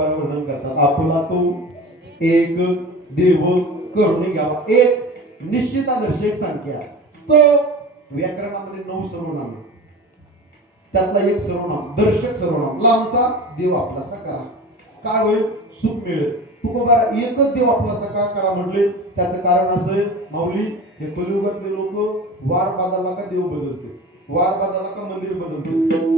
तुकोबारा वर्णन करतात. आपुला तो एक देव करून घ्यावा. एक निश्चितादर्शक संख्या. तो व्याकरणामध्ये 9 सर्वनाम, त्यातला एक सर्वनाम दर्शक सर्वनाम. लांबचा देव आपलासा करा, काय होईल? सुख मिळेल. तुकोबारा एकच देव आपलासा का करा म्हटले? त्याचं कारण असं आहे, माऊली हे कलियुगातले लोक वार बादाला का देव बदलते, वार बादाला का मंदिर बदलते.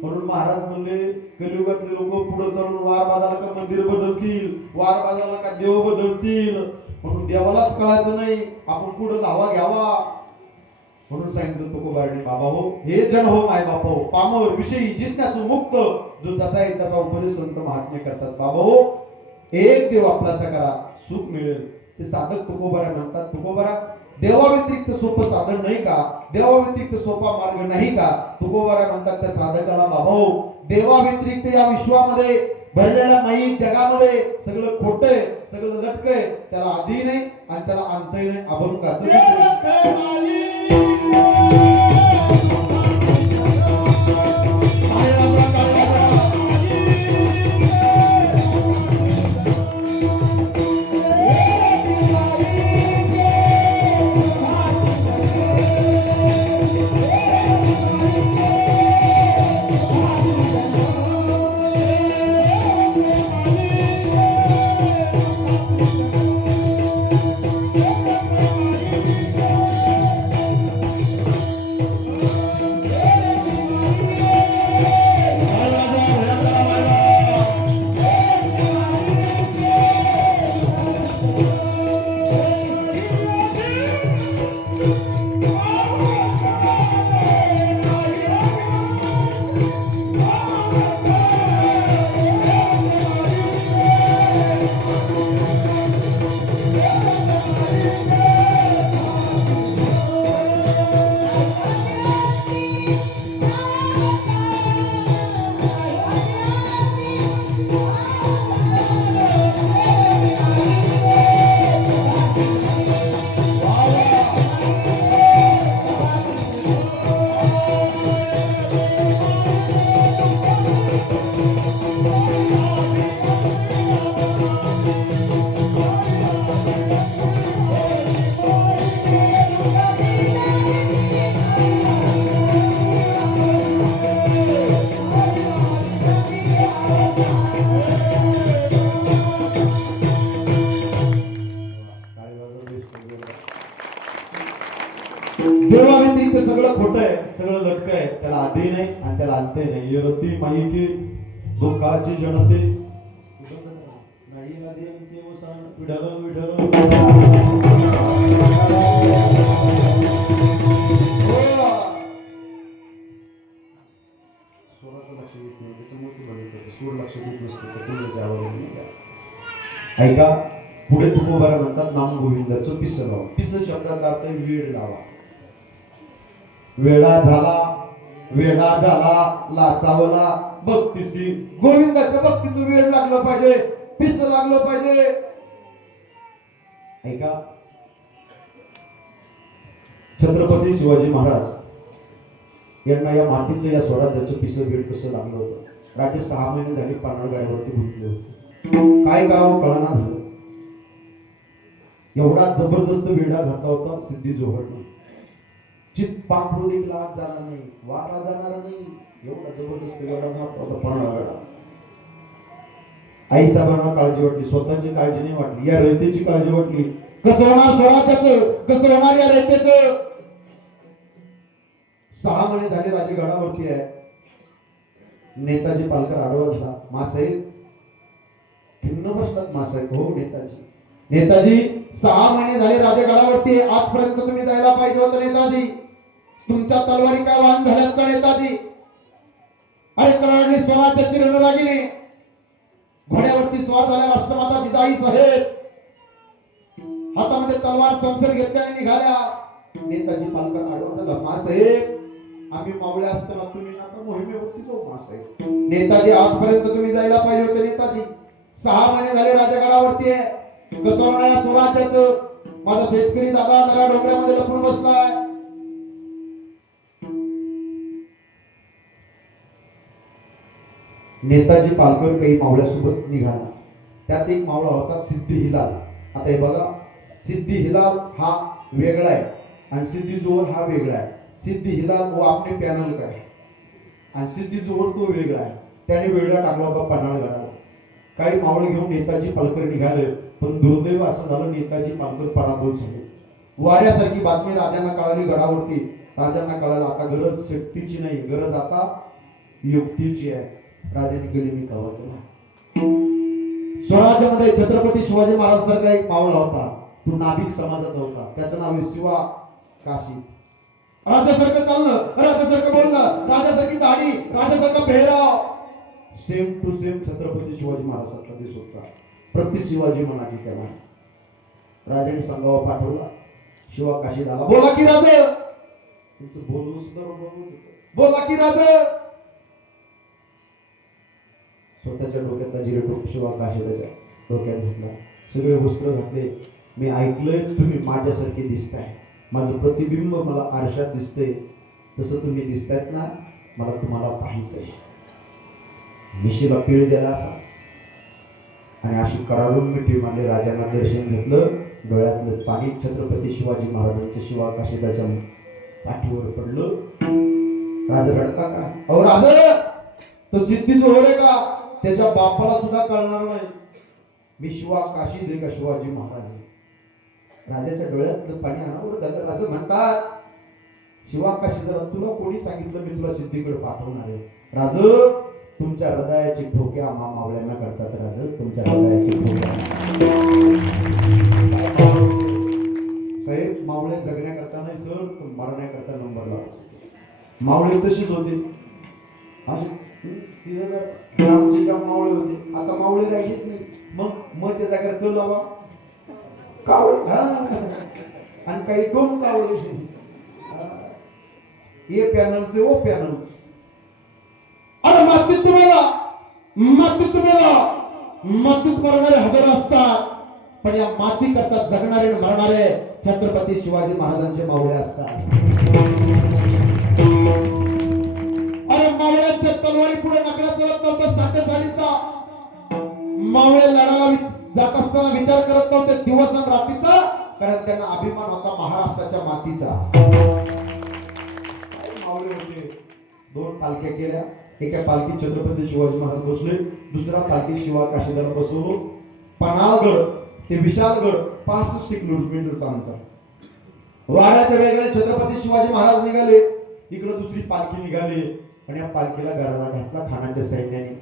म्हणून महाराज म्हणले कलियुगातले लोक पुढे चालून वार बादाला का मंदिर बदलतील, वार बादाला का देव बदलतील. म्हणून देवालाच कळायचं नाही, आपण पुढे धावा घ्यावा. म्हणून सांगितलं तुकोबाराने, बाबा हो, हे जन हो माय बापा हो, पामावर विषयी जिज्ञासू मुक्त, जो जसा आहे तसा उपदेश संत महात्मे करतात. बाबा हो, एक देव आपलासा करा, सुख मिळेल. ते साधक तुकोबारा म्हणतात, तुकोबारा देवाव्यतिरिक्त सोपं साधन नाही का, देवाव्यतिरिक्त सोपा मार्ग नाही का? तुकोबारा म्हणतात त्या साधकाला, बाबा हो, देवाव्यतिरिक्त या विश्वामध्ये भरलेल्या माई जगामध्ये सगळं खोटंय, सगळं लटकंय, त्याला आधी नाही आणि त्याला अंतही नाही. अभंगाचं देवाव्यतिरिक्त सगळं खोटं आहे, सगळं लटक आहे, त्याला आधी नाही आणि त्याला अंत नाही. येरती माईकी दुःखाची जनते नाही आदियांचे वसन विठ्ठल विठ्ठल. स्वराचं लक्ष देत नाही, त्याच्यामुळे बघितलं सूर लक्ष देत नसतं. ऐका, पुढे तुकोबारा म्हणतात नाम गोविंदाचं पिस लावा. पिस शब्दाचा अर्थ वेळ लावा. वेळा झाला लाचावला भक्तीसी. गोविंदाच्या भक्तीचं वेळ लागलं पाहिजे, पिस लागलं पाहिजे. ऐका, छत्रपती शिवाजी महाराज यांना या मातीचं या स्वराज्याचं पिस वेळ कसं लागलं होतं. राजे 6 महिने झाले पानाळगडावरती गुंतले होते. काय करावं कळना झालं. एवढा जबरदस्त वेढा घातला होता सिद्धी जोहरनं. चित पाखरू देखील आत जाणार नाही, वारा जाणार नाही, एवढा जबरदस्त वेढा घातला होता पानाळगडा. आई साहेबांना काळजी वाटली, स्वतःची काळजी नाही वाटली, या रयतेची काळजी वाटली. कसं होणार स्वराज्याचं, कसं होणार या रयतेचं. 6 महिने झाले राजगडावरती आहे. नेताजी पालकर आडवा झाला. मासाहेब खिन्न बसतात. मासाहेब हो नेताजी, नेताजी 6 महिने झाले राजगडावरती, आजपर्यंत तुम्ही जायला पाहिजे होतं नेताजी. तुमच्या तलवारी काय वाहन झाल्यात का नेताजी? अरे कराडने स्वराज्याची रणरागिणी घोड्यावरती स्वार झाल्या राष्ट्रमाता जिजाई साहेब, हातामध्ये तलवार संसर घेतल्याने निघाल्या. नेताजी पालकर आडवा झाला. मासाहेब आम्ही मावळे असताना तुम्ही आता मोहिमेवरती जाऊ. मासाहेब नेताजी आजपर्यंत तुम्ही जायला पाहिजे होते नेताजी. 6 महिने झाले राजगडावरती आहे. कसं होणार या स्वराज्याचं? माझा शेतकरी दादा त्याला डोंगरामध्ये लपून बसलाय. नेताजी पालकर काही मावळ्यासोबत निघाला. त्यात एक मावळा होता सिद्धी हिलाल. आता हे बघा, सिद्धी हिलाल हा वेगळा आहे आणि सिद्धी जोहर हा वेगळा आहे. सिद्धी हिलाल वो आपले पॅनल का है आणि सिद्धी जोहर तो वेगळा आहे. त्याने वेगळा टाकला होता पन्हाळगडाला. काही मावळे घेऊन नेताजी पालकर निघाले, पण दुर्दैव असं झालं, नेताजी पालकर पराभूत झाले. वाऱ्यासारखी बातमी राजांना कळाली गडावरती. राजांना कळालं आता गरज शक्तीची नाही, गरज आता युक्तीची आहे. राजाने गनिमी कावा केला. स्वराज्यामध्ये छत्रपती शिवाजी महाराज सारखा एक मावळा होता. तो नाभिक समाजाचा होता. त्याचं नाव आहे शिवा काशी. राजासारखं चालणं, राजासारखं बोलणं, राजासारखी दाढी, राजासारखा पेहराव, same to same Chhatrapati Shivaji Maharaj सारखा दिसत होता. प्रति शिवाजी म्हणाली त्याला. राजाने संघावर पाठवला. शिवा काशी झाला. बोला की राजा. त्यांचं बोलणं सुद्धा बोला की राजा. स्वतःच्या डोक्यातला जिरेटोप शिवा काशी त्याच्या डोक्यात घेतला. सगळे वस्त्र घातले. मी ऐकलंय तुम्ही माझ्यासारखे दिसताय, माझं प्रतिबिंब मला आरशात दिसतंय, तसं तुम्ही दिसतायत ना, मला तुम्हाला पाहायचंय. मिशीला पीळ दिला असा आणि अशी कडाडून मिठी मारली. राजांना दर्शन घेतलं. डोळ्यातलं पाणी छत्रपती शिवाजी महाराजांच्या शिवा काशीदाच्या पाठीवर पडलं. राजा रडता का? अहो राजा, तो सिद्धी जोहर आहे का? त्याच्या बापाला सुद्धा कळणार नाही मी शिवा काशी दे का शिवाजी महाराज आहे. राजाच्या डोळ्यातलं पाणी अनावर झालं. असं म्हणतात, शिवा काशी जरा तुला कोणी सांगितलं मी तुला सिद्धीकडे पाठवणार आहे? राज, तुमच्या हृदयाची ठोके आम्हा मावळ्यांना करतात. राज, तुमच्या हृदयाची ठोके. साहेब, मावळे जगण्याकरता नाही सर, मरण्याकरता नंबर लावतो. मावळे तशीच होते. आमचे ज्या मावळे होते, आता मावळे राहिलेच नाही. मग मच्या जागेवर क लावा कावळे, आणि काही दोन कावळे. ये पॅनल से वो पॅनल. अरे मातीत तुम्हाला मातीत मरणारे हजार असतात, पण या माती करता जगणारे मरणारे छत्रपती शिवाजी महाराजांचे मावळे असतात. अरे मावळ्यांच्या तलवारी पुढे नकळा चलत नव्हतं. साठेसाठीचा मावळे लढायला जात असताना विचार करत नव्हते दिवस आणि रात्रीचा, कारण त्यांना अभिमान होता महाराष्ट्राच्या मातीचा. मावळे होते. दोन पालख्या केल्या. एका पालखी छत्रपती शिवाजी महाराज बसले, दुसरा पालखी शिवा काशीदार बसवून पन्हाळगड ते विशालगड 65 किलोमीटरचा अंतर. वाऱ्याच्या वेगाने छत्रपती शिवाजी महाराज निघाले. इकडे दुसरी पालखी निघाली आणि या पालखीला गाराला घातला खानाच्या सैन्याने.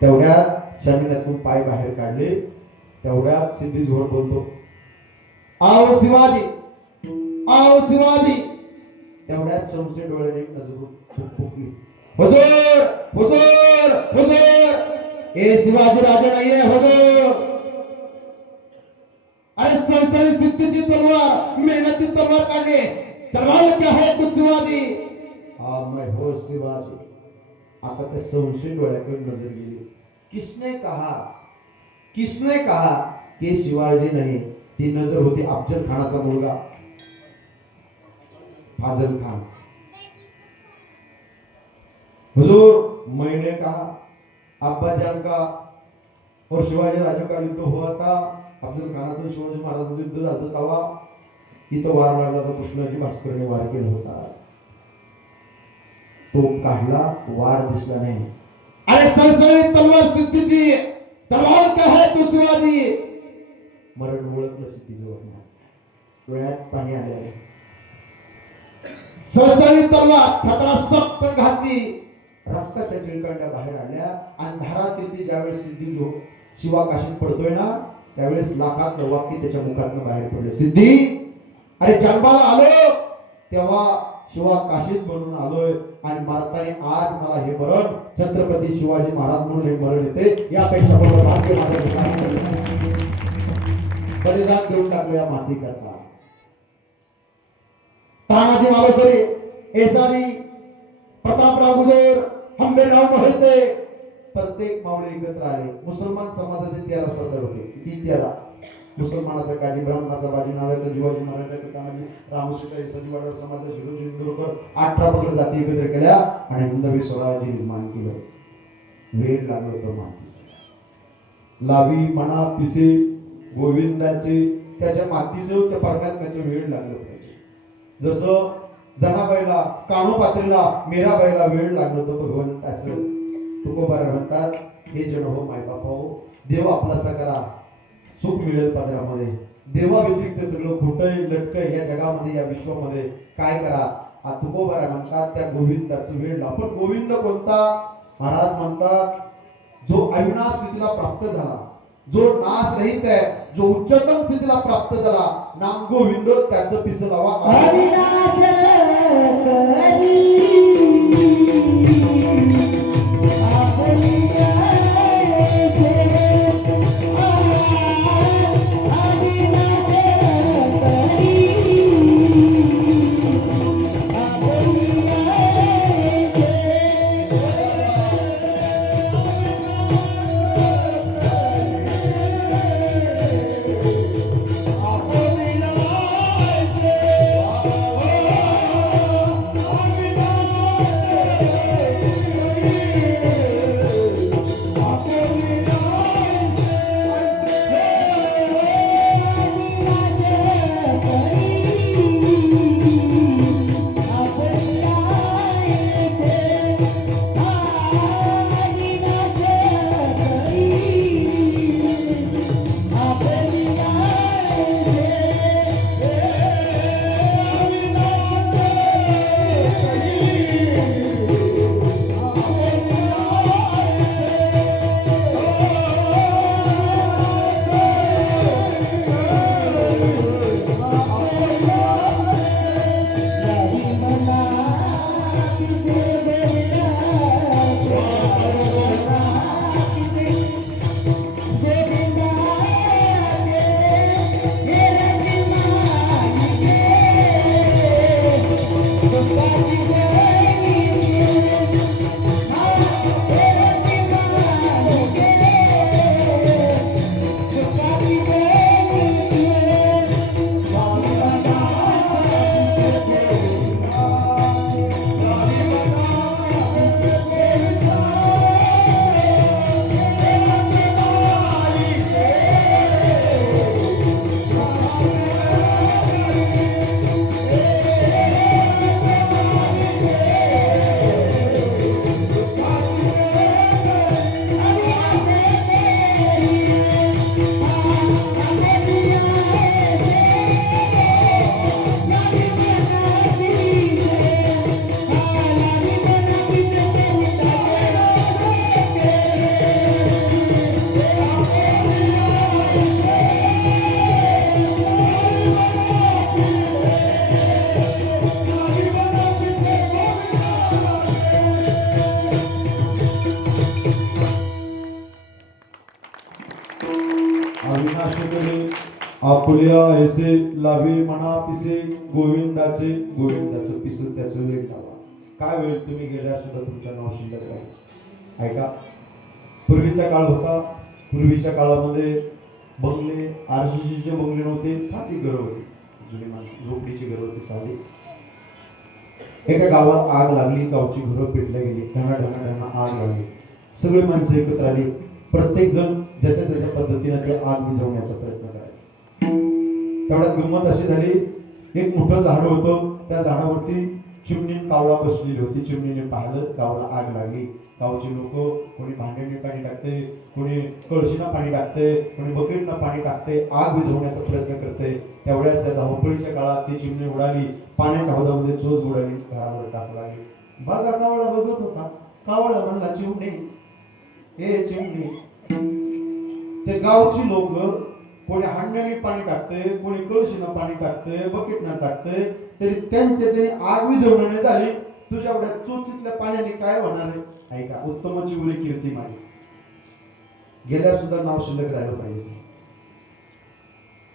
तेवढ्यात शमिनातून पाय बाहेर काढले. तेवढ्यात सिद्धी जोहर बोलतो, आओ शिवाजी, आओ शिवाजी. तेवढ्यात संशय डोळ्याने नजर फुकली. हुजूर, हुजूर, हुजूर, हे शिवाजी राजे नाहीये हुजूर. अरे संशय सिद्धीची तलवार, मेहनती तलवार काढली. जवाल क्या है तू शिवाजी? हाँ मैं हो शिवाजी. आता त्या संशय डोळ्याकडे नजर गेली. किसने कहा कि शिवाजी नहीं? ती नजर होती अफजल खानाचा मुलगा फाजल खान. हुजूर, मैंने कहा अब्बाजान का और शिवाजी राजे का युद्ध हुआ था. अफजल खानाचं शिवाजी महाराजांचं युद्ध झालं तेव्हा इथं वार लागला होता. कृष्णाजी भास्करने वार केला होता. तो काढला, वार दिसला नाही. अरे सळसळीत तलवार सिद्धीची. जवाल क्या है तू शिवाजी? मरण ओळखलं सिद्धी जोहर. डोळ्यात पाणी आले. सळसळीत तलवार छातीला सपट घातली. रक्ताच्या चिळकांड्या बाहेर आल्या. अंधारात ती ज्यावेळेस सिद्धी जो शिवा काशीत पडतोय ना, त्यावेळेस लाखात वाक्य त्याच्या मुखातून बाहेर पडले. सिद्धी, अरे जन्माला आलो तेव्हा शिवा काशीत म्हणून आलोय आणि मरताना आज मला हे मरण छत्रपती शिवाजी महाराज म्हणून हे मरण येते. यापेक्षा मोठं भाग्य माझं बलिदान देऊन टाकलं या माती करता. तानाजी मालुसरे, एसाजी, प्रतापराव गुजर, हंबेराव मोहिते, प्रत्येक मावळे एकत्र आले. मुसलमान समाजाचे 13 सरदार होते. किती 13? मुसलमानाचा काजी, ब्राह्मणाचा बाजी, नावाचा जीवाजी, मराठ्याचा तानाजी, रामोशीचा एसाजी, वाडा समाजाचा शिरोजी इंदुरकर, 18 पगड जाती एकत्र केल्या आणि हिंदवी स्वराज्य निर्माण केलं. वेळ लागलं होतं मातीचं. लावी म्हणा पिसे गोविंदाचे त्याच्या मातीचं त्या परमात्म्याचं वेळ लागलं पाहिजे. जसं जनाबाईला कानोपात्रीला मीराबाईला वेळ लागलं होतं भगवंताचं. तुकोबारा म्हणतात हे जन हो मायबाप हो, देव आपलासा करा सुख मिळेल पदरामध्ये. देवा व्यतिरिक्त सगळं खोटंय लटकय या जगामध्ये या विश्वामध्ये काय करा. तुकोबारा म्हणतात त्या गोविंदाचं वेळ लाव. पण गोविंद कोणता? महाराज म्हणतात जो अविनाश स्थितीला प्राप्त झाला, जो नाश रहित आहे, जो उच्चतम स्थितीला प्राप्त झाला, नाम गोविंद त्याचं पिस लावा. अविनाश करी आपुल्या ऐसे लावे म्हणा पिसे गोविंदाचे गोविंदाचं पिस त्याचं वेळ लावा. काय वेळ तुम्ही गेल्या सुद्धा तुमच्या नाव शिल्लक आहे. ऐका, पूर्वीचा काळ होता. पूर्वीच्या काळामध्ये बंगले आरसीसीचे बंगले नव्हते, साधी घरं होती. जुनी माणसं झोपडीची घरं होती साधी. एका गावात आग लागली, गावची घरं पेटल्या गेली, ढगाढगांना आग लागली. सगळी माणसं एकत्र आली. प्रत्येक जण ज्याच्या त्याच्या पद्धतीने ते आग विझवण्याचा प्रयत्न करायचा. तेवढ्यात गंमत अशी झाली, एक मोठं झाड होतं, त्या झाडावरती चिमणी कावळा बसलेली होती. चिमणीने पाहिलं, गावाला आग लागली. गावचे लोक कोणी भांड्याने पाणी टाकते, कोणी कळशीनं पाणी टाकते, कोणी बकेटनं पाणी टाकते, आग विझवण्याचा प्रयत्न करते. तेवढ्याच त्या धावपळीच्या काळात ती चिमणी उडाली, पाण्याच्या हौदामध्ये चोच बुडाली, घरावर टाकू लागली. बघा, कावळा बघत होता. कावळा म्हणला, चिमणी हे चिमणी. ते गावची लोक कोणी हांड्याने पाणी टाकते, कोणी कळशीनं पाणी टाकते, बकेटनं टाकते, तरी त्यांच्याच्याने आग विझवणं नाही झाली. तुझ्या एवढ्या चोचीतल्या पाण्याने काय होणार आहे? ऐका, उत्तमाची उरी कीर्ती माझी. गेल्यावर सुद्धा नाव शिल्लक राहिलं पाहिजे.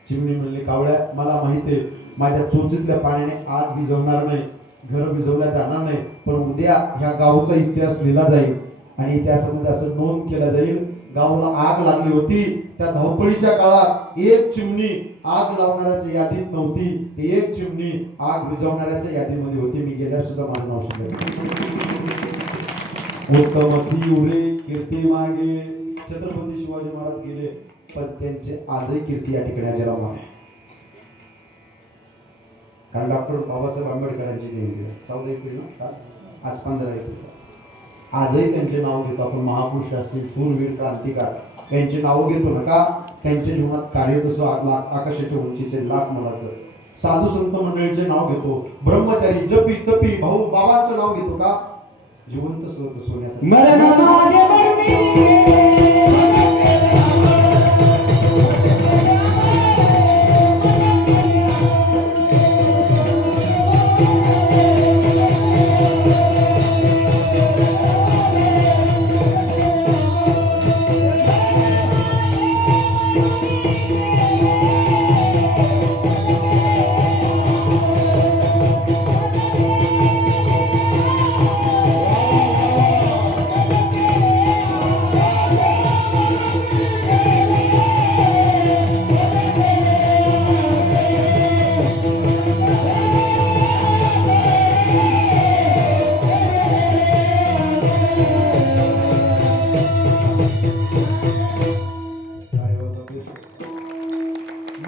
चिमणी म्हणली, कावळ्या मला माहिती आहे माझ्या चोचीतल्या पाण्याने आग विझवणार नाही, घर विझवल्या जाणार नाही, पण उद्या ह्या गावचा इतिहास लिहिला जाईल आणि इतिहासामध्ये असं नोंद केला जाईल, गावाला आग लागली होती. त्या धावपळीच्या काळात एक चिमणी आग लावणाऱ्याच्या यादीत नव्हती, एक चिमणी आग विझवणाऱ्याच्या यादीमध्ये होती. मी गेल्या सुद्धा माझं नाव शिल्लक. उत्तमची उरे कीर्ती मागे छत्रपती शिवाजी महाराज गेले, पण त्यांचे आजही कीर्ती या ठिकाणी अजरामर आहे. कारण डॉक्टर बाबासाहेब आंबेडकरांची जयंती आहे 14 एप्रिल ना, आज 15 एप्रिल. आजही त्यांचे नाव घेतो आपण. महापुरुष असतील, शूरवीर, क्रांतिकार यांची नावं घेतो नका. त्यांच्या जीवनात कार्य तसं आकाशाच्या उंचीचे लाख मुलाचं. साधू संत मंडळीचे नाव घेतो. ब्रह्मचारी, जपी तपी भाऊ बाबांचं नाव घेतो का? जिवंत सोन्यासाठी. मरण मागे मरणी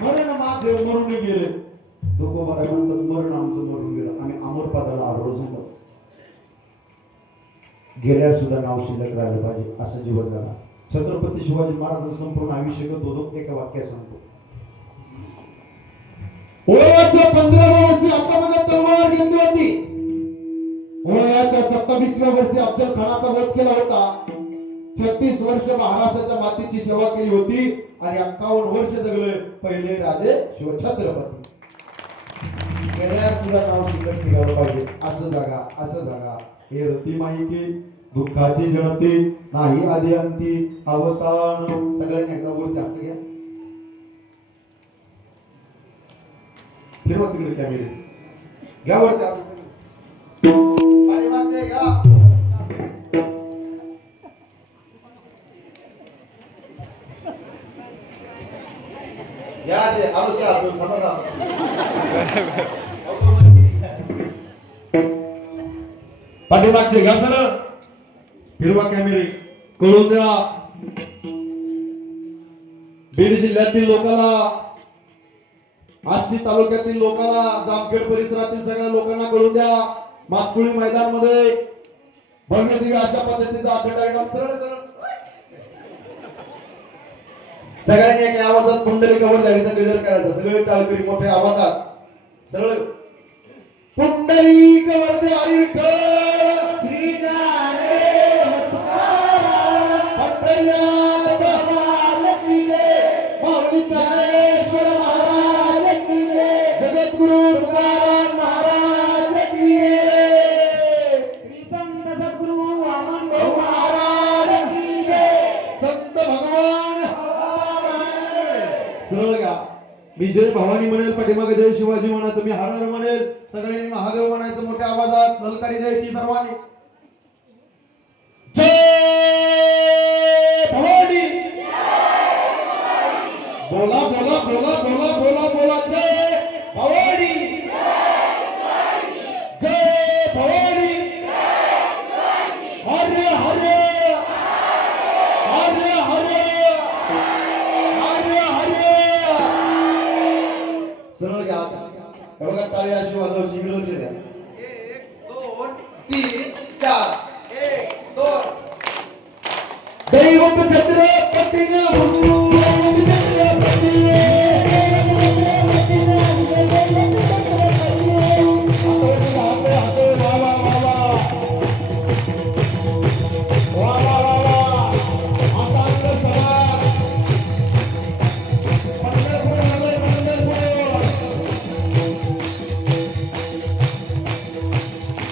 मरण महादेव मरून गेले. तुकोबा म्हणतात मरण आमचं मरून गेलं, आम्ही अमर पदाला आरोळ झालो. गेल्यावर सुद्धा नाव शिल्लक राहिलं पाहिजे असं जीवन झाला. छत्रपती शिवाजी महाराज संपूर्ण आयुष्य होतो एका वाक्यात सांगतो. वयाच्या 15व्या वर्षी हातामध्ये तलवार घेतली होती. वयाच्या 27व्या वर्षी अफजल खानाचा वध केला होता. 36 वर्ष महाराष्ट्राच्या मातीची सेवा केली होती आणि 51 वर्ष जगले पहिले राजे शिवछत्रपती. सुद्धा नाव शिल्लक निघालं पाहिजे असं जागा हे रती माहिती दुःखाची जनते नाही आधी अंती अवसान. सगळ्यांनी एकदा बोलते हात घ्या. फिरवा तिकडे कॅमेरे घ्या वरती पाठीमागचे घ्या. या असे आलोच्या आपण थांबा. पाठीमागचे घ्या सरळ. फिरवा कॅमेरे कळून द्या बीड जिल्ह्यातील लोकांना, आष्टी तालुक्यातील लोकांना, जामखेड परिसरातील सगळ्या लोकांना कळून द्या. मातकुळी मैदान मध्ये भव्य दिव्य अशा पद्धतीचा अखंड कार्यक्रम सरळ सगळ्यांनी एका आवाजात पुंडलिक वरदानीचा गजर करायचा. सगळे टाळकरी मोठ्या आवाजात सरळ पुंडलिक वरदे हरी विठ्ठल श्री नारायण पंढरीनाथ महाराज की जय. माऊली ज्ञानेश्वर महाराज की जय. जगद्गुरु तुकाराम महाराज की जय. श्री संत सद्गुरु वामन भाऊ महाराज की जय. संत भगवान सरळ गा. मी जय भवानी म्हणेल, पाठीमागे जय शिवाजी म्हणायचं, मी हर हर म्हणेल, सगळ्यांनी महादेव म्हणायचं मोठ्या आवाजात. ललकारी जायची सर्वांनी. जय भवानी. बोला बोला बोला बोला बोला बोला. जय भवानी. जय भवानी. हर हर हर हर हर हर. सरळ घ्या. बघा टाळी अशी वाजवायची. लक्ष द्या. 1 2 3 4 1 2. दैवत छत्रपती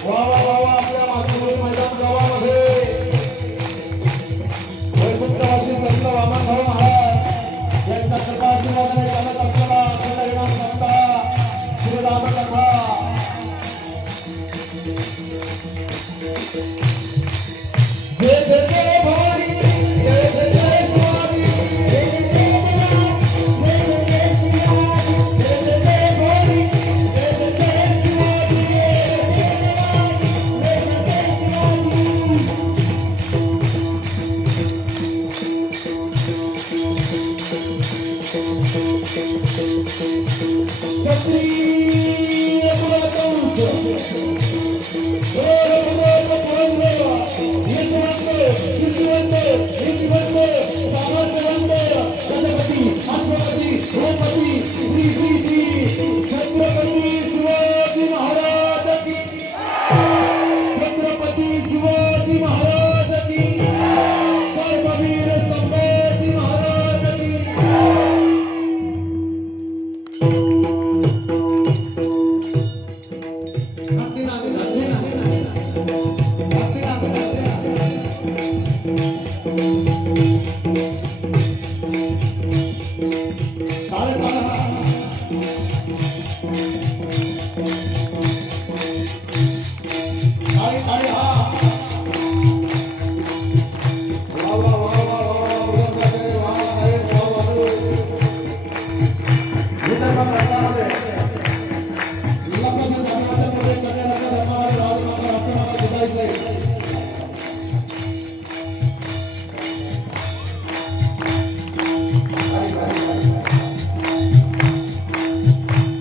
वा वा वा वा. आपल्या छत्रपती शिवाजी महाराज की कर्मवीर संभाजी महाराज की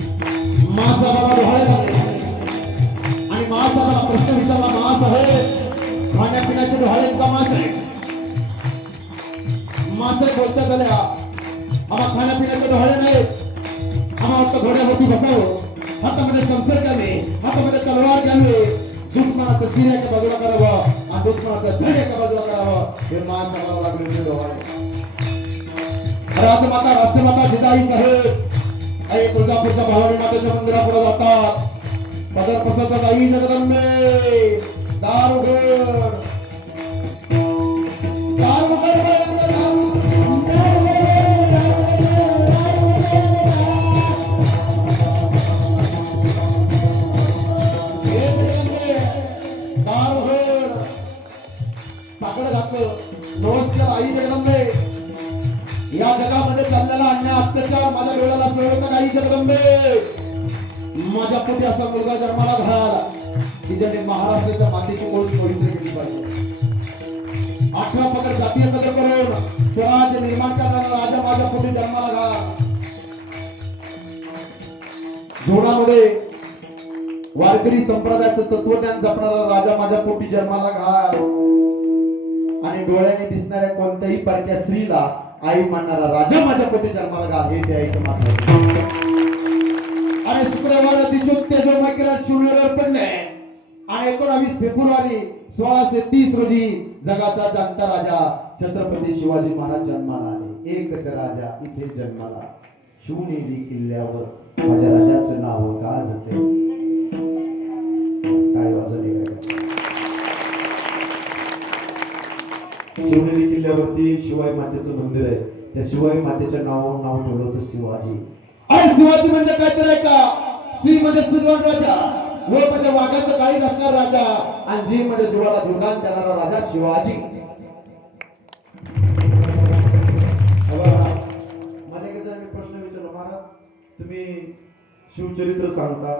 महासाहेबाला डोळे झाले आणि महासाहेबाला प्रश्न विचारला महासाहेब खाण्यापिण्याचे डोळे का महासाहेब महासाहेब बोलतात झाल्या आम्हा खाण्यापिण्याचे डोळे नाही आम्हा वाटतं घोड्यावरती बसावं हातामध्ये संसर्ग घ्यावे हातामध्ये तलवार घ्यावे दुश्मनाचं सिऱ्याच्या बाजूला करावं आणि दुश्मनाचं धड्याच्या बाजूला करावं हे महासाहेबाला लागले डोळे राजमाता राष्ट्रमाता जिजाई साहेब आई तुळजापूरच्या भवानी मातेच्या मंदिरापुढे जातात पदर पसरतात आई जगदंबे दार उघड दार उघड दार उघड साकडं घातलं नमस्कार आई जगदंबे या जगामध्ये चाललेला अन्याय अत्याचार माझ्या डोळ्याला सोडवतात आई जगदंबे माझ्या पोटी असा मुलगा जन्माला घाल की ज्याने महाराष्ट्राच्या मातीची ओळख पवित्र केली पाहिजे 18 पगड जातीय कदर करून स्वराज्य निर्माण करणारा राजा माझ्या पोटी जन्माला घाल जोडामध्ये वारकरी संप्रदायाचं तत्वज्ञान जपणारा राजा माझ्या पोटी जन्माला घाल आणि डोळ्याने दिसणाऱ्या कोणत्याही परक्या स्त्रीला आई मानणारा राजा माझ्या पोटी जन्माला घाल हे द्यायचं मात्र आणि शुक्रवार दिसोत्य जो मैत्रीला शून्यावर पडले आणि 19 फेब्रुवारी 1630 रोजी जगाचा जागता राजा छत्रपती शिवाजी महाराज जन्माला आले एकच राजा इथे जन्माला शिवनेरी किल्ल्यावर माझ्या राजाचं नाव गाजते काय वाजवले शिवनेरी किल्ल्यावरती शिवाई मातेचं मंदिर आहे त्या शिवाई मातेच्या नाव ठेवलं होतं शिवाजी आणि शिवाजी म्हणजे काय तर आहे का सी म्हणजे सिल्वर राजा व म्हणजे वाघाचं काळी घातणारा राजा आणि जी म्हणजे जीवाला जीवदान देणारा राजा शिवाजी मला एक जणांनी प्रश्न विचारला महाराज तुम्ही शिवचरित्र सांगता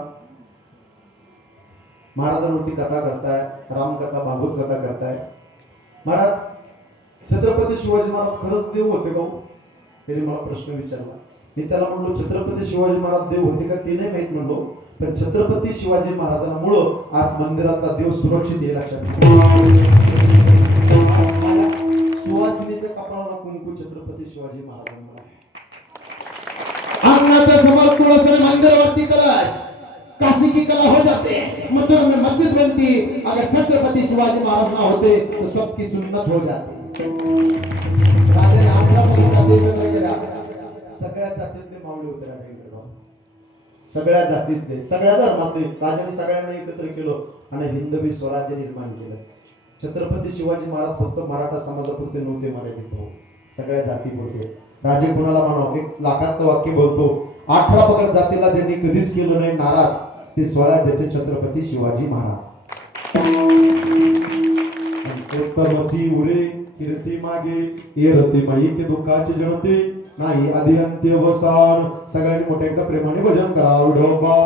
महाराजांवरती कथा करताय रामकथा भागवत कथा करताय महाराज छत्रपती शिवाजी महाराज खरंच देव होते का त्याने मला प्रश्न विचारला मी त्याला म्हणलो छत्रपती शिवाजी महाराज देव होते का ते नाही माहित म्हणलो पण छत्रपती शिवाजी महाराजांमुळं आज मंदिरातला देव सुरक्षित आहे लक्षात सुवासिनीच्या कपाळाला कुंकू छत्रपती शिवाजी महाराजांमुळे अंगणाच्या समोर तुळस आणि मंदिरवरती कलश काशी की कला हो जाते मथुरा में मस्जिद बनती अगर छत्रपति शिवाजी महाराज ना होते तो सबकी सुन्नत हो जाती राजाने आपला जातीमध्ये गेला सगळ्या जातीतले मावळे होते राजाकडे सगळ्या जातीतले सगळ्या धर्मातले राजाने सगळ्यांना एकत्र केलं आणि हिंदवी स्वराज्य निर्माण केलं छत्रपती शिवाजी महाराज फक्त मराठा समाजापुरते नव्हते मराठीत सगळ्या जाती होते राजे कुणाला म्हणावं 1 लाखात वाक्य बोलतो 18 पगड जातीला ज्यांनी कधीच केलं नाही नाराज ते स्वराज्याचे छत्रपती शिवाजी महाराज उत्तमची उरे कीर्ती मागे येरते माई के दुःखाचे जळते नाही आधी अंत्य वसान सगळ्यांनी मोठ्या एकदा प्रेमाने भजन करावं ढोबा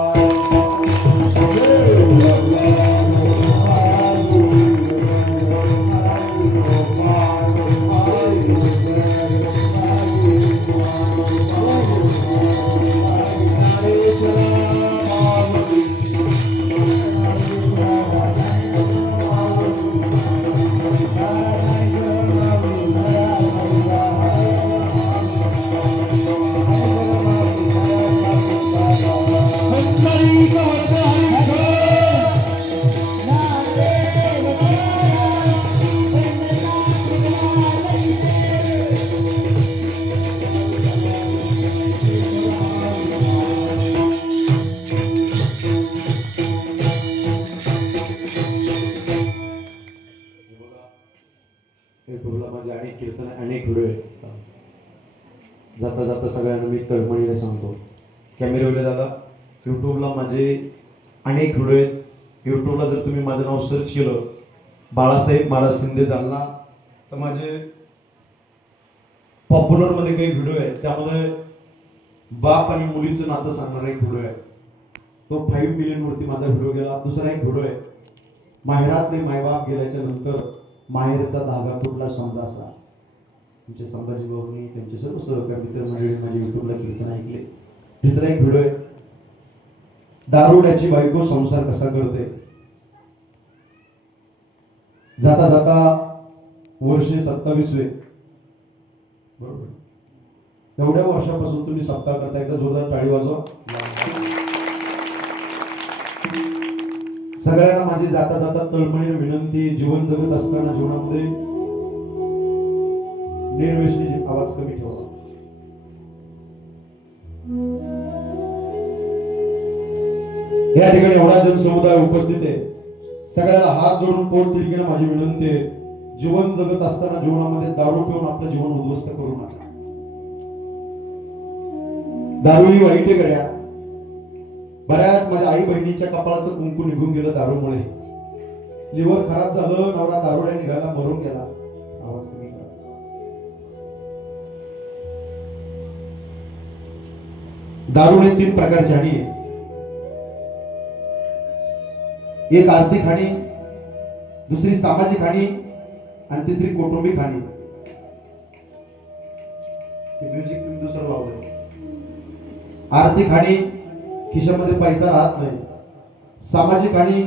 Hare जाता जाता सगळ्यांना मी तळमळीने सांगतो, कॅमेरावाले दादा, यूट्यूबला माझे अनेक व्हिडिओ आहेत. यूट्यूबला जर तुम्ही माझं नाव सर्च केलं बाळासाहेब महाराज शिंदे जालना, तर माझे पॉप्युलरमध्ये काही व्हिडिओ आहेत. त्यामध्ये बाप आणि मुलीचं नातं सांगणारा एक व्हिडिओ आहे, तो 5 मिलियन वरती माझा व्हिडिओ गेला. दुसरा एक व्हिडिओ आहे, माहेरातले मायबाप गेल्याच्या नंतर माहेरचा धागा तुटला समजा असा. तुमचे संभाजी भाऊनी त्यांचे सर्व सहकारी मित्र मंडळी माझ्या युट्यूबला कीर्तन ऐकले. तिसरा एक व्हिडिओ आहे, दारुड्याची बायको संसार कसा करते. जाता जाता वर्षे 27वे, बरोबर, एवढ्या वर्षापासून तुम्ही सप्ताह करता. एकदा जोरदार टाळी वाजवा. सगळ्यांना माझी जाता जाता तळमळीने विनंती, जीवन जगत असताना जीवनामध्ये निर्व्यसनी आवाज कमी ठेवा. या ठिकाणी एवढा जनसमुदाय उपस्थित आहे, सगळ्याला हात जोडून पोट तिरकीने माझी विनंती आहे, जीवन जगत असताना जीवनामध्ये दारू पिऊन आपलं जीवन उद्ध्वस्त करू नका. दारू ही वाईट आहे गड्या. बऱ्याच माझ्या आई बहिणीच्या कपाळाचं कुंकू निघून गेलं दारूमुळे. लिव्हर खराब झालं, नवरा दारुड्या निघाला, मरून गेला. आवाज कमी करा. दारूने 3 प्रकारची हानी आहे. एक आर्थिक हानी, दुसरी सामाजिक हानी आणि तिसरी कौटुंबिक हानी. ते म्युझिक तुम्ही दुसरं लावलं. आर्थिक हानी, खिशामध्ये पैसा राहत नाही. सामाजिक हानी,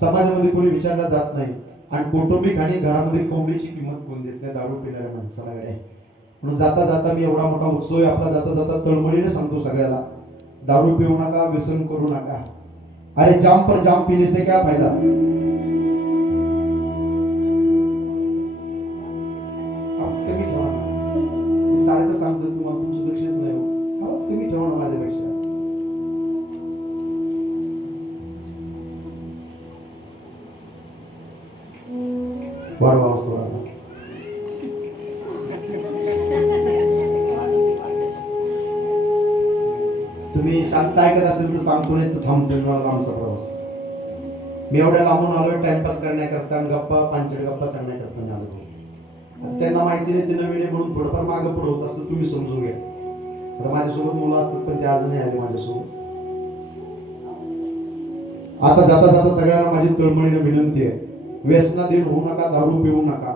समाजामध्ये कोणी विचारला जात नाही. आणि कौटुंबिक हानी, घरामध्ये कोंबडीची किंमत कोण देत नाही दारू पिणाऱ्या माणसाला. म्हणून जाता जाता मी एवढा मोठा उत्सव आहे आपला, जाता जाता तळमळीने सांगतो सगळ्याला, दारू पिऊ नका, व्यसन करू नका. अरे जाम पर जाम पीने से क्या फायदा. आवाज कमी ठेवा ना. मी सारखं सांगतो तुम्हाला, तुमचं लक्षच नाही हो. आवाज कमी ठेवा ना माझ्यापेक्षा. वाढवा आवाज थोडा. तुम्ही शांत ऐकत असेल तर सांगतो, नाही तर थांबतो. आमचा प्रवास मी एवढ्या लांबून आलोय टाइमपास करण्याकरता, गप्पा पांचट गप्पा सांगण्याकरता मी आलो. त्यांना माहिती नाही, ते नवीन आहे म्हणून थोडंफार मागं पुढे होत असतं, तुम्ही समजून घ्या. आता माझ्यासोबत मुलं असतात पण ते आज नाही आले माझ्यासोबत. आता जाता जाता सगळ्यांना माझी तळमळीने विनंती आहे, व्यसनाधीन होऊ नका, दारू पिऊ नका.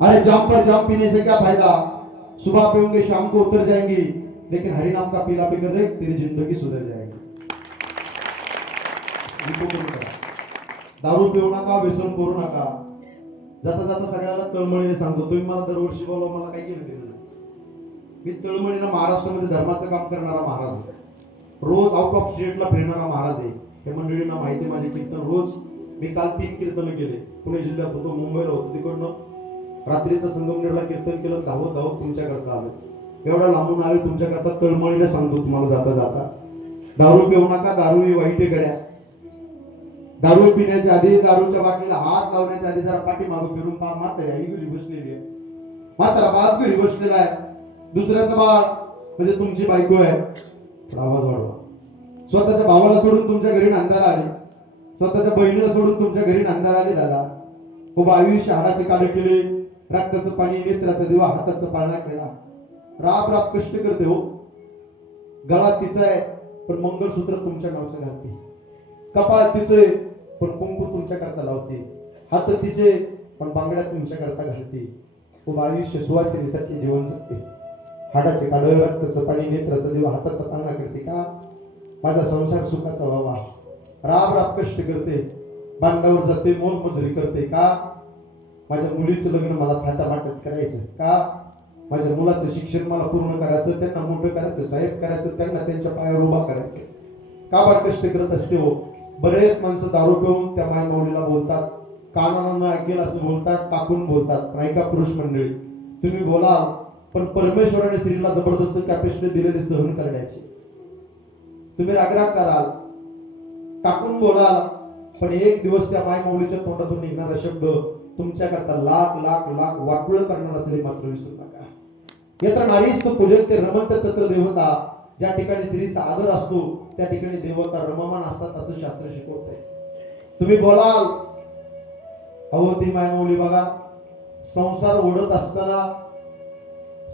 अरे जाम पर जाम पीने से क्या फायदा, सुबह पियोगे शाम को उतर जाएंगी, लेकिन हरि नाम का पीला पीकर देख तेरी जिंदगी सुधर जाएगी. दारू पिऊ नका, व्यसन करू नका. जाता जाता सगळ्याला तळमळीने सांगतो, तुम्ही मला दरवर्षी बोलवा, मला काही घेणं देणं नाही. मी तळमळीनं महाराष्ट्रामध्ये धर्माचं काम करणारा महाराज आहे. रोज आउट ऑफ स्टेटला फिरणारा महाराज आहे. हे मंडळींना माहिती, माझे कीर्तन रोज. मी काल 3 कीर्तन केले. पुणे जिल्ह्यात होतो, मुंबईला होतो, तिकडनं रात्रीचं संगमनेरला कीर्तन केलं. धावत धावत तुमच्याकरता आलो. एवढा लांबून आले तुमच्याकरता, तळमळीने सांगतो तुम्हाला जाता जाता, दारू पिऊ नका. दारू ही वाईट गड्या. दारू पिण्याच्या आधी, दारूच्या बाटलीला हात लावण्याच्या आधी जरा पाठीमागं फिरून पहा. म्हातारी आई घरी बसलेली आहे, म्हातारा बाप घरी बसलेला आहे, दुसऱ्याचं बाळ म्हणजे तुमची बायको आहे. आवाज वाढवा. स्वतःच्या भावाला सोडून तुमच्या घरी नांदायला आली, स्वतःच्या बहिणीला सोडून तुमच्या घरी नांदायला आली. दादा खूप आयुष्य हाडाचे काढे केले, रक्ताचं पाणी, नेत्राचा दिवा, हाताचा पाळणा केला. राब राब कष्ट करते हो. गळा तिचा आहे पण मंगळसूत्र तुमच्या नावाचं घालते. कपाळ तिचे पण कुंकू तुमच्या करता लावते. हात तिचे पण बांगड्या तुमच्या करता घालते. खूप आयुष्य सुवासिनीसाठी जीवन जगते. हाडाचे काढ, रक्ताचं पाणी, नेत्राचा दिवा, हाताचा पाळणा करते. का माझा संसार सुखाचा व्हावा. राब राब कष्ट करते, बांधावर जाते, मोलमजुरी करते. का माझ्या मुलीचं लग्न मला थाटामाटात करायचं. का माझ्या मुलाचं शिक्षण मला पूर्ण करायचं, त्यांना मोठं करायचं, साहेब करायचं, त्यांना त्यांच्या पायावर उभा करायचं. का बा कष्ट करत असते हो. बरेच माणसं दारू पिऊन त्या माय माऊलीला बोलतात, कानानं ऐकेल असं बोलतात, टाकून बोलतात. ऐका पुरुष मंडळी, तुम्ही बोला, पण परमेश्वराने स्त्रीला जबरदस्त कॅपॅसिटी दिलेली सहन करण्याची. तुम्ही रागराग कराल, टाकून बोलाल, पण एक दिवस त्या माय माऊलीच्या तोंडातून निघणारा शब्द तुमच्याकरता लाख लाख लाख वाटोळ करणार असेल मात्र विसरू नका. यत्र नारीस्तु पूजन्ते रमन्ते तत्र देवता. ज्या ठिकाणी स्त्रीचा आदर असतो त्या ठिकाणी देवता रममान असतात असं शास्त्र शिकवतंय. तुम्ही बोलाल अहो ती मायमौली बघा, संसार ओढत असताना,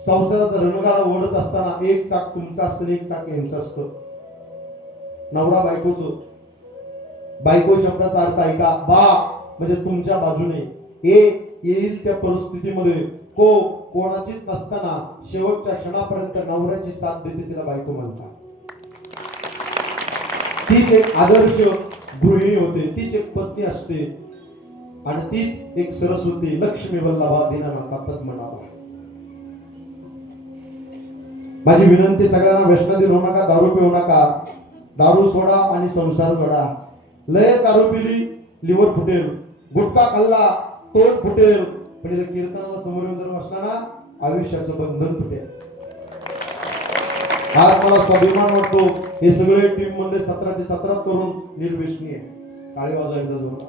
संसाराचा रणगाडा ओढत असताना एक चाक तुमचं असतं एक चाक यांचं असतं. नवरा बायकोचं, बायको शब्दाचा अर्थ ऐका, बा म्हणजे तुमच्या बाजूने, येईल त्या परिस्थितीमध्ये कोणाचीच नसताना शेवटच्या क्षणापर्यंत नवऱ्याची साथ देते तिला बायको म्हणतात. तीच एक आदर्श गृहिणी होते, तीच एक पत्नी असते आणि तीच एक सरस्वती लक्ष्मी वल्लभा दीनानाथा पद्मनाभा. माझी विनंती सगळ्यांना, व्यसनाधीन होऊ नका, दारू पिऊ नका. दारू सोडा आणि संसार जोडा. लय दारू पिली लिव्हर फुटेल, गुटखा खाल्ला तोंड फुटेल, पण इथे कीर्तनाला समोर येऊन जर बसला ना आयुष्याचं बंधन तुटेल. आज मला स्वाभिमान वाटतो, हे सगळे टीम मध्ये 17चे 17 तरुण निर्व्यसनी आहे. काळी वाजवायचा जोर.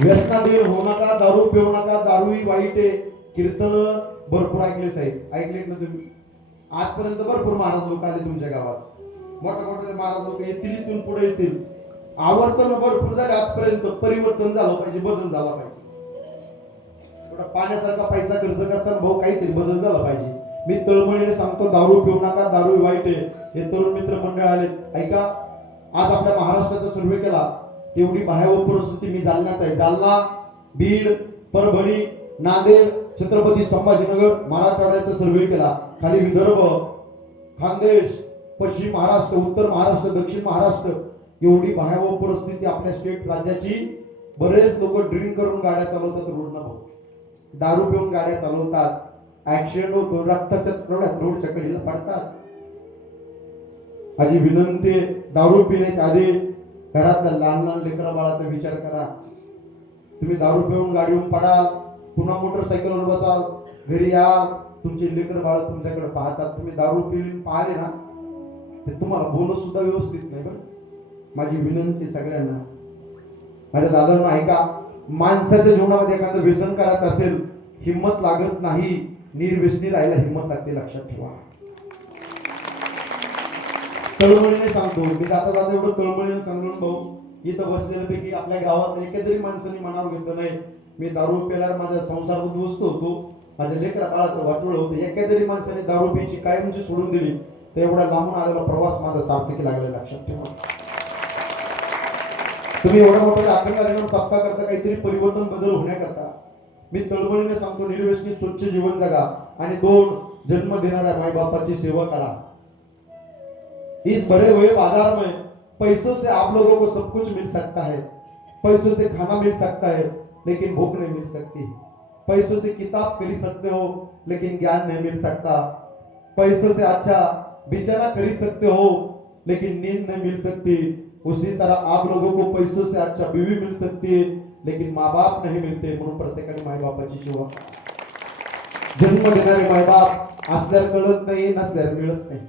व्यसनाधीन होऊ नका, दारू पिऊ नका. दारू ही वाईट आहे. कीर्तन भरपूर ऐकले साहेब, ऐकले ना तुम्ही? आजपर्यंत भरपूर महाराज लोक आले तुमच्या गावात, मोठे मोठे महाराज लोक येतील, इथून पुढे येतील. आवर्तन भरपूर झाले आजपर्यंत. परिवर्तन झालं पाहिजे, बदल झाला पाहिजे. पाण्यासारखा पैसा खर्च करताना भाऊ काहीतरी बदल झाला पाहिजे. मी तळमळीने सांगतो, दारू पिऊ नका, दारू वाईट आहे. हे तरुण मित्र मंडळ आले, ऐका. आज आपल्या महाराष्ट्राचा सर्वे केला, एवढी भयावह परिस्थिती मी जालन्याच आहे. जालना, बीड, परभणी, नांदेड, छत्रपती संभाजीनगर, मराठवाड्याचा सर्वे केला. खाली विदर्भ, खानदेश, पश्चिम महाराष्ट्र, उत्तर महाराष्ट्र, दक्षिण महाराष्ट्र, एवढी भयावह परिस्थिती आपल्या स्टेट राज्याची. बरेच लोक ड्रिंक करून गाड्या चालवतात रोडना भाऊ, दारू पिऊन गाड्या चालवतात, ऍक्सिडेंट होतो, रक्ताच्या थोड्यात रोडच्या कडेला पडतात. माझी विनंती, दारू पिण्याच्या आधी घरातल्या लहान लहान लेकरा बाळाचा विचार करा. तुम्ही दारू पिऊन गाडीवरून पडाल, पुन्हा मोटरसायकलवर बसाल, घरी याल, तुमचे लेकर बाळ तुमच्याकडे पाहतात. तुम्ही दारू पिऊन पाहिले ना, ते तुम्हाला बोलणं सुद्धा व्यवस्थित नाही. बरं, माझी विनंती सगळ्यांना, माझ्या दादांना ऐका. माणसाच्या जीवनामध्ये एखादं व्यसन करायचं असेल, हिंमत लागत नाही, निर्व्यसनी राहायला हिंमत लागते, लक्षात ठेवा. तळमळीने सांगतो मी, जाता जाता एवढं तळमळीने सांगून भाऊ, इथं बसलेल्यापैकी आपल्या गावात एका जरी माणसाने मनावर घेतलं नाही, मी दारू प्यायला माझा संसार उद्ध्वस्त होतो, माझ्या लेकरा बाळाचं वाटोळ होतं, एका जरी माणसाने दारू प्यायची कायमची सोडून दिली, तर एवढा लांबून आलेला प्रवास माझा सार्थकी लागला, लक्षात ठेवा. तुम्ही एवढा मोठा आक्रमण सप्ताह करता, काहीतरी परिवर्तन बदल होण्याकरता. मी तळमळीने सांगतो, निर्व्यसनी स्वच्छ जीवन जगा आणि 2 जन्म देणाऱ्या माई बापाची सेवा करा. इस बड़े हुए बाजार में पैसों से आप लोगों को सब कुछ मिल सकता है, पैसों से खाना मिल सकता है, लेकिन भूख नहीं मिल सकती. पैसों से किताब खरीद सकते हो, लेकिन ज्ञान नहीं मिल सकता. पैसों से अच्छा बिछाना खरीद सकते हो, लेकिन नींद नहीं मिल सकती. उसी तरह आप लोगों को पैसों से अच्छा बीवी मिल सकती है, लेकिन माँ बाप नहीं मिलते. म्हणून प्रत्येकाने माय बापाची सेवा. जन्म देणारे माय बाप असल्यावर कळत नाही, नसल्यावर मिळत नाही.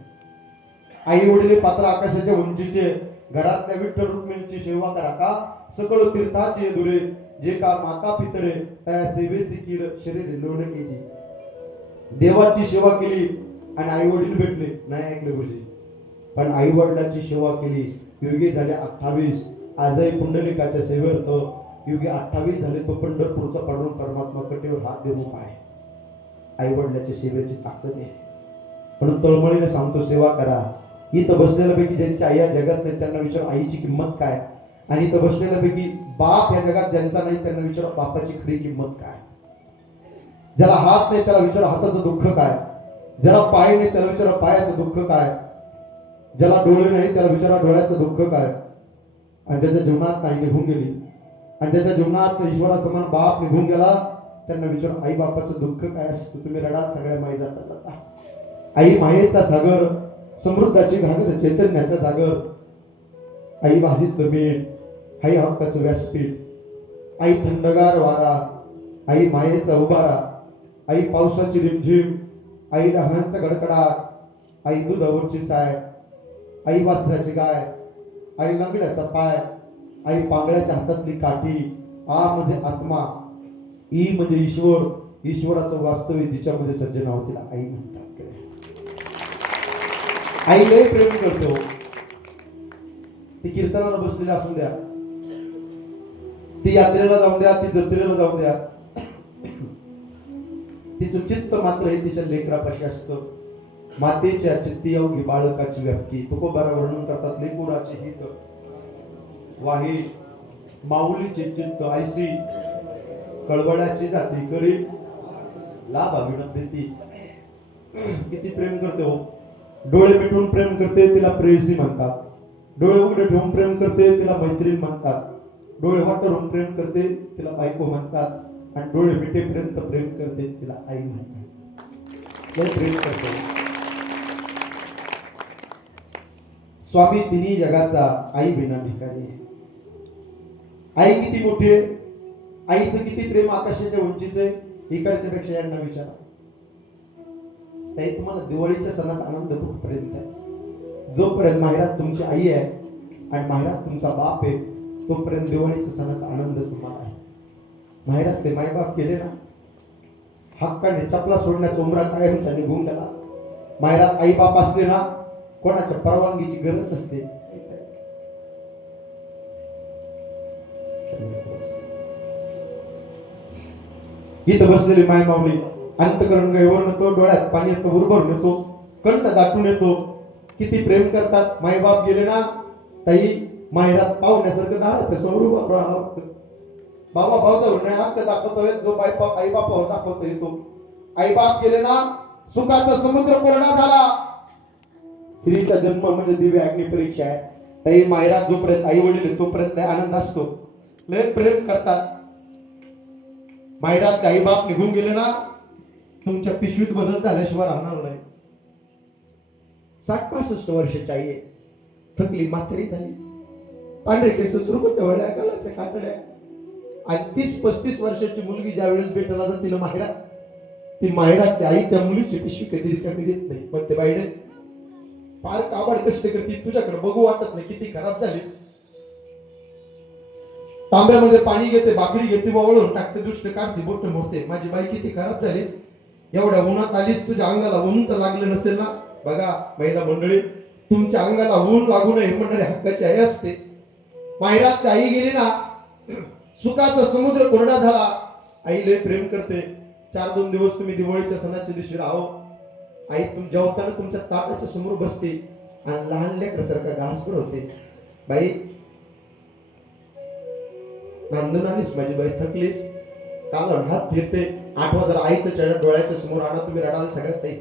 आई वडील पात्र आकाशाच्या उंचीचे, घरातल्या विठ्ठल रुक्मिणीची सेवा करा का सकळ तीर्थाचे दुरे, जे का माता पितरे त्या सेवेसी किर शरीर लोण केजी. देवाची सेवा केली आणि आई वडील भेटले नाही, ऐकले गुरुजी, पण आई वडिलांची सेवा केली. युगे झाले 28, आजही पुंडलिकाच्या सेवेर्थ युगे 28 झाले. तो पंढरपूरचा पाडून परमात्मा कटेवर हात देऊन आहे. आई वडिलांच्या सेवेची ताकद आहे. म्हणून तळमळीने सांगतो, सेवा करा. इथं बसलेल्यापैकी ज्यांच्या आई या जगात नाही त्यांना विचार आईची किंमत काय, आणि इथं बसलेल्यापैकी बाप या जगात ज्यांचा नाही त्यांना विचार बापाची खरी किंमत काय. ज्याला हात नाही त्याला विचार हाताचं दुःख काय, ज्याला पाय नाही त्याला विचार पायाचं दुःख काय, ज्याला डोळे नाही त्याला विचारा डोळ्याचं दुःख काय. आणि ज्याच्या जीवनात नाही निघून गेली, आणि ज्याच्या जीवनात ईश्वरासमान बाप निघून गेला, त्यांना विचार आई बापाचं दुःख काय असतं. तुम्ही रडात सगळ्या माई जाता जाता. आई मायेचा सागर, समृद्धाची घागर, चैतन्याचा जागर. आई भाजीतलं मीठ, आई हक्काचं व्यासपीठ, आई थंडगार वारा, आई मायेचा उभारा, आई पावसाची रिमझिम, आई डहांचा गडगडाट, आई दुधावरची साय, आई वासराची गाय, आई लंगड्याचा पाय, आई पांगळ्याच्या हातातली काठी. आ म्हणजे आत्मा, ई म्हणजे ईश्वर, ईश्वराचं वास्तव्य जिच्यामध्ये सज्जन आहोत तिला आई म्हणतात. आई लय प्रेम करते हो. ती कीर्तनाला बसलेली असून द्या, ती यात्रेला जाऊन द्या, ती जत्रेला जाऊन द्या, तिचं चित्त मात्र हे तिच्या लेकरापाशी असतं. मातेच्या चित्ती अवघी बाळकाची व्याप्ती. तुकोबारा वर्णन करतात, लेकुराचे हित वाहे माऊलीचे चित्त आयसी, कळवळ्याची जाती करी लाभ अभिनंदी. किती प्रेम करते हो. डोळे मिटून प्रेम करते तिला प्रेयसी म्हणतात. डोळे उघडे ठेवून प्रेम करते तिला मैत्रीण म्हणतात. डोळे वाटरून प्रेम करते तिला बायको म्हणतात. आणि डोळे मिटेपर्यंत प्रेम करते तिला आई म्हणतात. लय प्रेम करते. स्वामी तिन्ही जगाचा आई बिना भिकारी. आई किती मोठी आहे, आईचं किती प्रेम आकाशाच्या उंचीचं आहे. इकडच्या पेक्षा यांना विचारा. ताई तुम्हाला दिवाळीच्या सणाचा आनंद कुठपर्यंत आहे? जोपर्यंत माहेरात तुमची आई आहे आणि माहेरात तुमचा बाप आहे तोपर्यंत दिवाळीच्या सणाचा आनंद तुम्हाला आहे. माहेरात ते मायबाप गेले ना, हक्काने चपला सोडण्याचा उमरा कायमचा निघून गेला. माहेरात आई बाप असले ना, कोणाच्या परवानगीची गरज नसते. इथं बसलेली माय माऊली अंतकरण गैवर नेतो, डोळ्यात पाणी येतो, उरभरून येतो, कंठ दाटून येतो. किती प्रेम करतात. मायबाप गेले ना, ताई माहेरात पाहुण्यासारखं दाराच्या समोर उभं राहावं लागतं. बाबा भाऊजाऊ नाही हक्क दाखवतोय जो आई बापावर दाखवता येतो. आई बाप गेले ना, सुखाचा समुद्र कोरडा झाला. स्त्रीचा जन्म म्हणजे दिव्य अग्नी परीक्षा आहे. ताई माहेरात जोपर्यंत आई वडील तोपर्यंत आनंद असतो. लय प्रेम करतात. माहेरात आई बाप निघून गेले ना, तुमच्या पिशवीत बदल झाल्याशिवाय राहणार नाही. 60-65 वर्षाची आई आहे, थकली म्हातारी झाली, पांढरे केस सुरकुत्या वळ्या, गालाच्या काचड्या. आणि 30-35 वर्षाची मुलगी ज्या वेळेस भेटायला जाते तिला माहेरात, ती माहेरातली आई त्या मुलीची पिशवी कधी रिकामी देत नाही. पण ते बाईने फार काबाड कष्ट करते, तुझ्याकडे बघू वाटत नाही किती खराब झालीस. तांब्यामध्ये पाणी घेते, भाकरी घेते, वळून टाकते, दृष्ट काढते, बोट मोडते. माझी बाई किती खराब झालीस, एवढ्या उन्हात आलीस, तुझ्या अंगाला ऊन तर लागलं नसेल ना. बघा महिला मंडळी, तुमच्या अंगाला ऊन लागू नये म्हणणारी हक्काची आई असते. माहेरात आई गेली ना, सुखाचा समुद्र कोरडा झाला. आई लय प्रेम करते. 4-2 दिवस तुम्ही दिवाळीच्या सणाच्या दिवशी राहो. आई तुम जेवताना तुमच्या ताटाच्या समोर बसते आणि लहान लेकरासारखा घास भरवते. बाई नांदून आलीस माझी बाई, थकलीस, काल हात फिरते. आठवा जर आईच्या डोळ्याच्या समोर आणा, तुम्ही रडाल सगळ्यात ताई.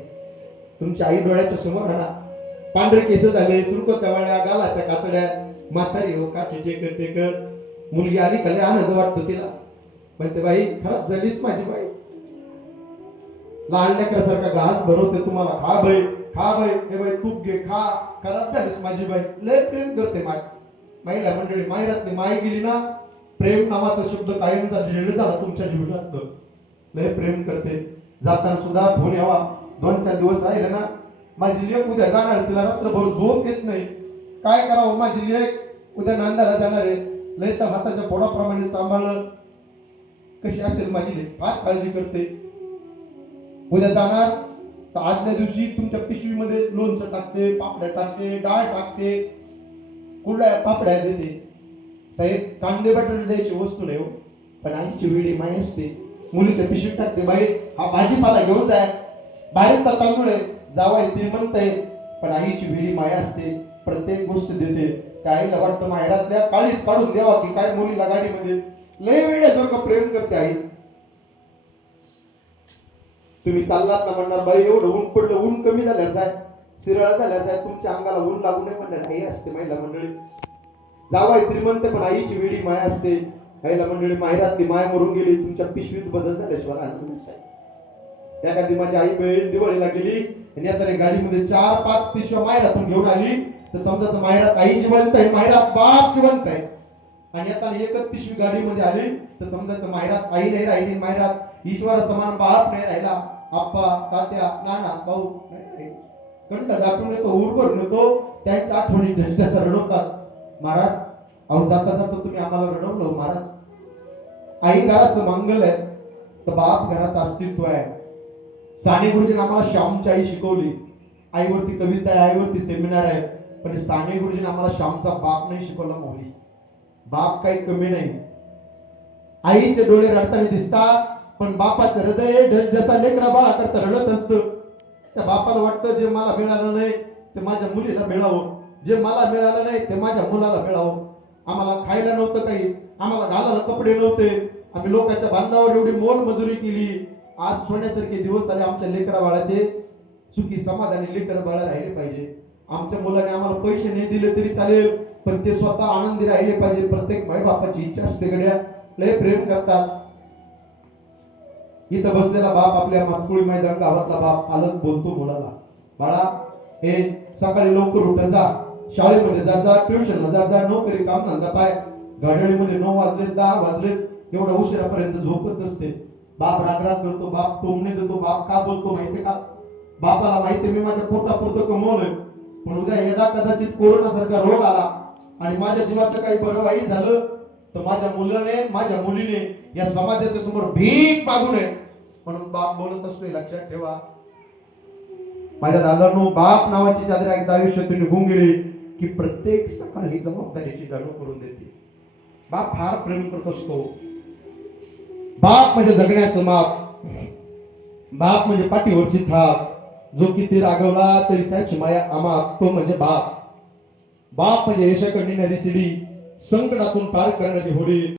तुमची आई डोळ्याच्या समोर आणा. पांढरे केस झाले, सुरकुत्या वळ्या, गालाच्या काचड्या, म्हातारी हो काठी टेकत टेकत. मुलगी आली का लय आनंद वाटतो तिला. म्हणते बाई खराब झालीस माझी बाई. लहान लेकरासारखा घास भरवते तुम्हाला. खा बाई, खा बाई, हे बाई तूप घे, खा. खराब झालीस माझी बाई. लय प्रेम करते माय. महिला मंडळी, माहेरातली माय गेली ना, प्रेम नावाचा शब्द कायमचा लिहिलेला झाला तुमच्या जीवनात. लय प्रेम करते. जाताना सुद्धा फोन यावा. 2-4 दिवस राहिले ना, माझी लेक उद्या जाणार, तिला रात्रभर झोप येत नाही. काय करावं, माझी लेक उद्या नांदाला जाणार आहे. लय तर हाताच्या पोटाप्रमाणे सांभाळलं. कशी असेल माझी लेक, फार काळजी करते. उद्या जाणार तर आदल्या दिवशी तुमच्या पिशवीमध्ये लोणचं टाकते, पापड्या टाकते, डाळ टाकते, कुरड्या पापड्या देते. साहेब कांदे बटाटे द्यायची वस्तू नाही हो, पण आईची वेळी माय असते. मुलीच्या पिशवीत टाकते, बाई हा भाजीपाला घेऊन जाय. बाहेर तर तांदूळ आहे, जावाय श्रीमंत आहे, पण आईची वेळी माया असते. प्रत्येक गोष्ट देते. त्या आईला वाटतं माहेरातल्या काळीच काढून द्यावा की काय मुलीला गाडीमध्ये. लय वेळेसारखं प्रेम करते आई. तुम्ही चाललात ना, म्हणणार बाई एवढं ऊन पडलं, ऊन कमी झाल्या जाय, शिरळा झाल्या जाय, तुमच्या अंगाला ऊन लागू नये म्हणणार आई असते. महिला मंडळी, जावाय श्रीमंत पण आईची वेळी माया असते. महिला मंडळी, माहेरातली माय मरून गेली, तुमच्या पिशवीत बदल झाल्याशिवाय आनंद नाही. एखादी माझी आई बहीण दिवाळीला गेली आणि आता गाडीमध्ये 4-5 पिशव्या माहेरातून घेऊन आली, तर समजा माहेरात आई जिवंत आहे, माहेरात बाप जिवंत आहे. आणि आता एकच पिशवी गाडीमध्ये आली तर समजायचं माहेरात आई नाही राहिली, माहेरात ईश्वर समान बाप नाही राहिला, आप्पा, तात्या, नाना, भाऊ नाही राहिले. कंठ दाटून येतो, उरभरून येतो. त्यांच्या आठवणी ढसढस रडवतात. महाराज अहो जाता जाता तुम्ही आम्हाला रडवलं महाराज. आई घराचं मंगल आहे. तर बाप घरात अस्तित्व आहे. साने गुरुजींनी आम्हाला श्यामची आई शिकवली. आईवरती कविता आहे, आईवरती सेमिनार आहे, पण साने गुरुजींनी आम्हाला श्यामचा बाप नाही शिकवला. माऊली बाप काही कमी नाही. आईचे डोळे रडताना दिसतात, पण बापाचं हृदय जसा लेकरा बाळा करता रडत असतं. त्या बापाला वाटतं जे मला मिळालं नाही ते माझ्या मुलीला मिळावं, जे मला मिळालं नाही ते माझ्या मुलाला मिळावं. आम्हाला खायला नव्हतं काही, आम्हाला घालायला कपडे नव्हते, आम्ही लोकांच्या बांधावर एवढी मोल मजुरी केली. आज सोन्यासारखे दिवस आले. आमच्या लेकरा बाळाचे सुखी समाधानी लेकर बाळ राहिले पाहिजे. आमच्या मुलाने आम्हाला पैसे नाही दिले तरी चालेल, पण ते स्वतः आनंदी राहिले पाहिजे. प्रत्येक माई बापाची इच्छा असते. गड्या लय प्रेम करतात. इथं बसलेला बाप, आपल्या मातकुळी मैदान गावातला बाप पालक बोलतो मुलाला, बाळा हे सकाळी लवकर उठत जा, शाळेमध्ये जा, जा ट्युशनला जा, जा नोकरी काम धंदा पाय. घड्याळीमध्ये 9 वाजले 10 वाजले एवढा उशिरापर्यंत झोपत नसते. बाप रागराग करतो, बाप टोमणे देतो. बाप का बोलतो माहितीये का? बापाला माहिती मी माझ्या पोटापुरतं कमवलंय, पण उद्या यदा कदाचित कोरोना सारखा रोग आला आणि माझ्या जीवाचं काही बरं वाईट झालं तर माझ्या मुलाने माझ्या मुलीने या समाजाच्या समोर भीक मागू नये. म्हणून बाप बोलत असतोय. लक्षात ठेवा माझ्या दादांनो, बाप नावाची चादर एकदा आयुष्यातून निघून गेली की प्रत्येक सकाळी जबाबदारीची जाणीव करून देते. बाप फार प्रेम करत असतो. बाप म्हणजे जगण्याचं माप, बाप म्हणजे पाठीवरची थाप. जो किती रागवला तरी त्याची माया अमाप, तो म्हणजे बाप. बाप म्हणजे यशाकडे नेणारी शिडी, संकटातून पार करणारी होडी.